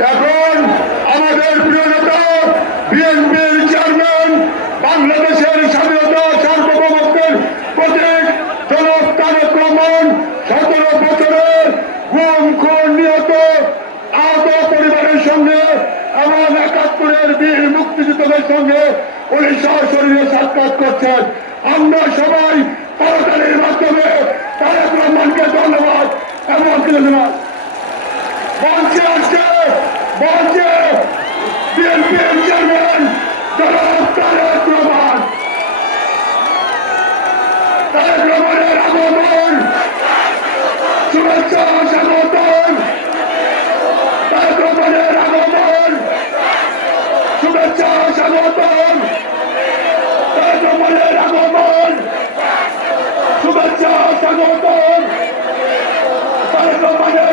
এখন আমাদের প্রিয় নেতা বিএনপির চেয়ারম্যান বাংলাদেশের স্বাধীনতা সার্বভৌমত্বের প্রতীক জনাব তারেক রহমান 17 বছরের গুম খুন নিহত আহত পরিবারের সঙ্গে এবং 71-এর বীর মুক্তিযোদ্ধাদের সঙ্গে উনি সশরীরে সাক্ষাৎ করছেন। আমরা সবাই করতালির মাধ্যমে তারেক রহমানকে ধন্যবাদ এবং কৃতজ্ঞতা মঞ্চে আসছে মঞ্চে বিএনপির চেয়ারম্যান জনাব তারেক রহমান। তারেক রহমানের আগমন শুভেচ্ছা স্বাগতম। তারেক রহমানের আগমন শুভেচ্ছা স্বাগতম। তারেক রহমানের আগমন শুভেচ্ছা স্বাগতম। তারেক রহমানের